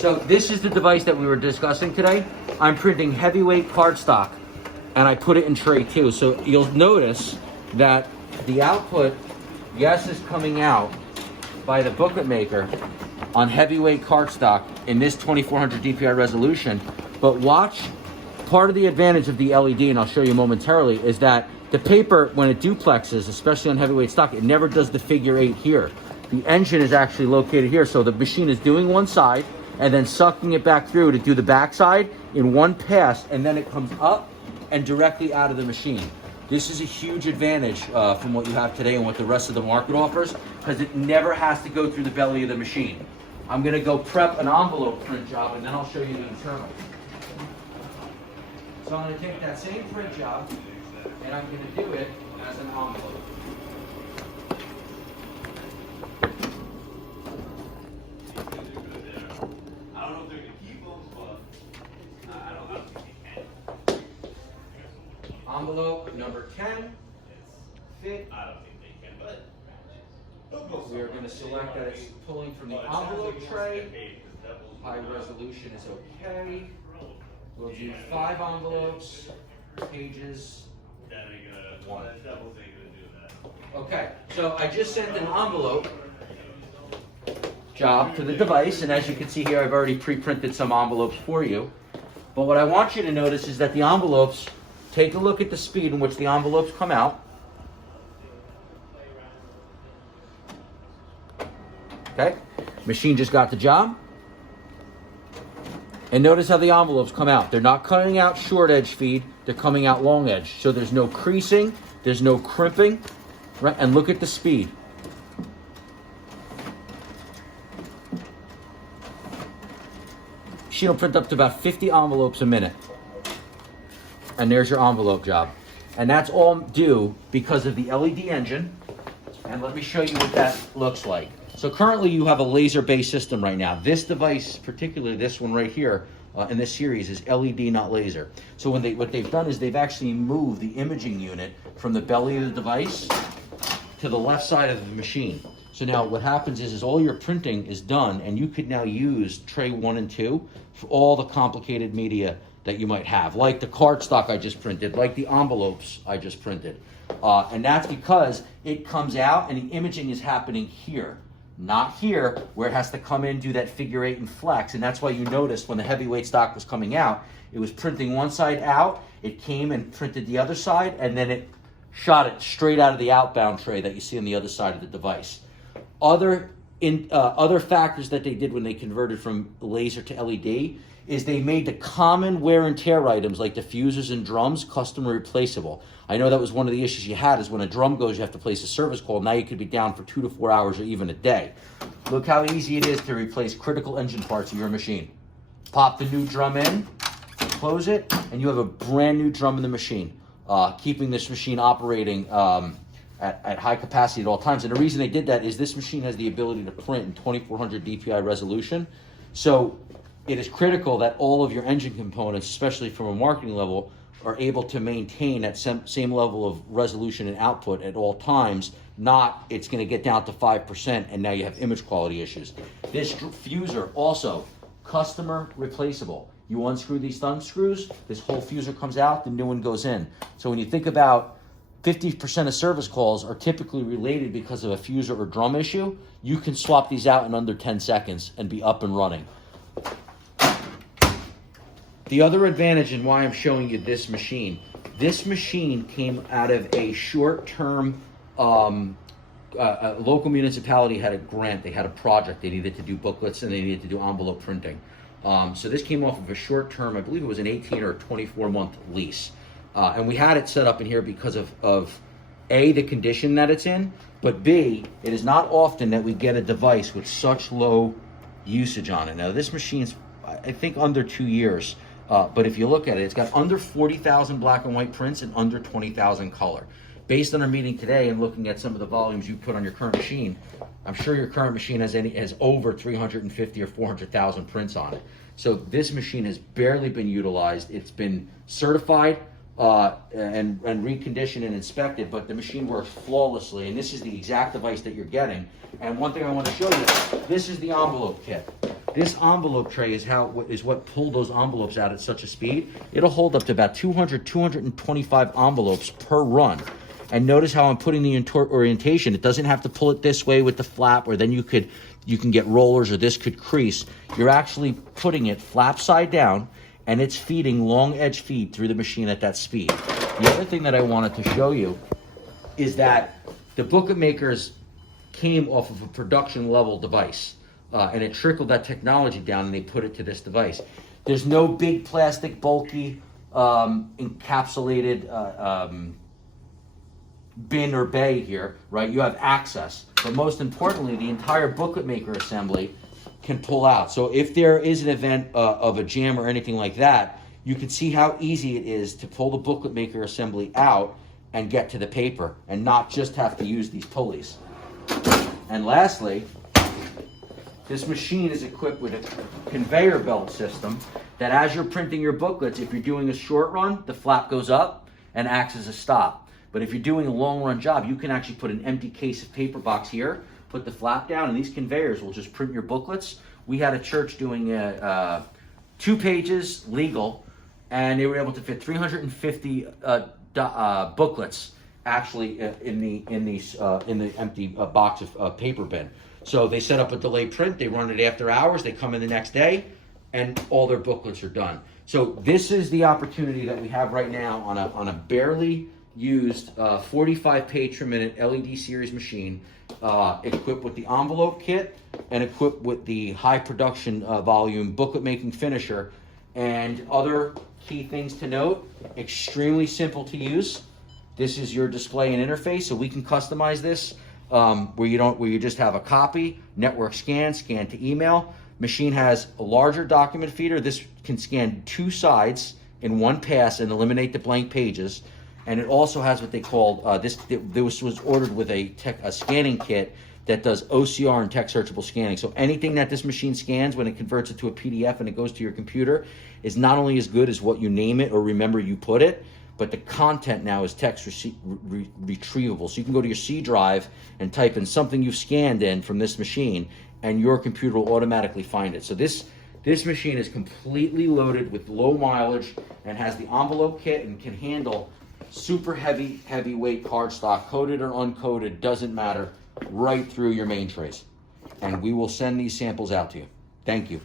So this is the device that we were discussing today. I'm printing heavyweight cardstock, and I put it in tray 2. So you'll notice that the output, yes, is coming out by the booklet maker on heavyweight cardstock in this 2400 DPI resolution. But watch, part of the advantage of the LED, and I'll show you momentarily, is that the paper, when it duplexes, especially on heavyweight stock, it never does the figure 8 here. The engine is actually located here, so the machine is doing one side and then sucking it back through to do the back side in one pass, and then it comes up and directly out of the machine. This is a huge advantage from what you have today and what the rest of the market offers, because it never has to go through the belly of the machine. I'm gonna go prep an envelope print job, and then I'll show you the internal. So I'm gonna take that same print job, and I'm gonna do it as an envelope. I don't know if they're gonna keep those, but I don't think they can. Envelope number 10, fit. I don't think they can, but We are going to select that it's pulling from the envelope tray. High resolution is okay. We'll do 5 envelopes, pages. That ain't gonna, One. that doubles ain't gonna do that. Okay, so I just sent an envelope job to the device, and as you can see here, I've already pre-printed some envelopes for you. But what I want you to notice is that the envelopes, take a look at the speed in which the envelopes come out. Okay, machine just got the job. And notice how the envelopes come out. They're not cutting out short edge feed, they're coming out long edge. So there's no creasing, there's no crimping, right? And look at the speed. Machine will print up to about 50 envelopes a minute. And there's your envelope job. And that's all due because of the LED engine. And let me show you what that looks like. So currently you have a laser-based system right now. This device, particularly this one right here, in this series is LED, not laser. So what they've done is they've actually moved the imaging unit from the belly of the device to the left side of the machine. So now what happens is all your printing is done, and you could now use tray 1 and 2 for all the complicated media that you might have, like the cardstock I just printed, like the envelopes I just printed. And that's because it comes out and the imaging is happening here, not here, where it has to come in, do that figure 8 and flex. And that's why you noticed when the heavyweight stock was coming out, it was printing one side out, it came and printed the other side, and then it shot it straight out of the outbound tray that you see on the other side of the device. Other factors that they did when they converted from laser to LED is they made the common wear and tear items like diffusers and drums custom replaceable. I know that was one of the issues you had, is when a drum goes, you have to place a service call. Now you could be down for 2 to 4 hours or even a day. Look how easy it is to replace critical engine parts of your machine. Pop the new drum in, close it, and you have a brand new drum in the machine, keeping this machine operating at high capacity at all times. And the reason they did that is this machine has the ability to print in 2400 DPI resolution. So it is critical that all of your engine components, especially from a marketing level, are able to maintain that same level of resolution and output at all times. Not it's going to get down to 5% and now you have image quality issues. This fuser also customer replaceable. You unscrew these thumb screws, this whole fuser comes out, the new one goes in. So when you think about 50% of service calls are typically related because of a fuser or drum issue, you can swap these out in under 10 seconds and be up and running. The other advantage in why I'm showing you this machine came out of a short-term, a local municipality had a grant, they had a project, they needed to do booklets and they needed to do envelope printing. So this came off of a short-term, I believe it was an 18 or 24-month lease. And we had it set up in here because of A, the condition that it's in, but B, it is not often that we get a device with such low usage on it. Now this machine's, I think, under 2 years. But if you look at it, it's got under 40,000 black and white prints and under 20,000 color. Based on our meeting today and looking at some of the volumes you put on your current machine, I'm sure your current machine has over 350 or 400,000 prints on it. So this machine has barely been utilized. It's been certified and reconditioned and inspected, but the machine works flawlessly, and this is the exact device that you're getting. And one thing I want to show you, this is the envelope kit. This envelope tray is what pulled those envelopes out at such a speed. It'll hold up to about 200, 225 envelopes per run. And notice how I'm putting the orientation. It doesn't have to pull it this way with the flap, or then you can get rollers, or this could crease. You're actually putting it flap side down, and it's feeding long edge feed through the machine at that speed. The other thing that I wanted to show you is that the booklet makers came off of a production level device, and it trickled that technology down, and they put it to this device. There's no big plastic bulky encapsulated bin or bay here, right? You have access, but most importantly, the entire booklet maker assembly can pull out. So if there is an event of a jam or anything like that, you can see how easy it is to pull the booklet maker assembly out and get to the paper, and not just have to use these pulleys. And lastly, this machine is equipped with a conveyor belt system that, as you're printing your booklets, if you're doing a short run, the flap goes up and acts as a stop. But if you're doing a long run job, you can actually put an empty case of paper box here, put the flap down, and these conveyors will just print your booklets. We had a church doing 2 pages legal, and they were able to fit 350 booklets actually in the empty box of paper bin. So they set up a delay print, they run it after hours, they come in the next day, and all their booklets are done. So this is the opportunity that we have right now on a barely used 45 page per minute LED series machine, equipped with the envelope kit and equipped with the high production volume booklet making finisher. And other key things to note: extremely simple to use. This is your display and interface, so we can customize this where you just have a copy, network scan to email. Machine has a larger document feeder. This can scan 2 sides in one pass and eliminate the blank pages. And it also has what they call this was ordered with a scanning kit that does OCR and text searchable scanning. So anything that this machine scans, when it converts it to a PDF and it goes to your computer, is not only as good as what you name it or remember you put it, but the content now is text retrievable. So you can go to your C drive and type in something you've scanned in from this machine, and your computer will automatically find it. So this machine is completely loaded with low mileage and has the envelope kit and can handle super heavyweight cardstock, coated or uncoated, doesn't matter, right through your main trays. And we will send these samples out to you. Thank you.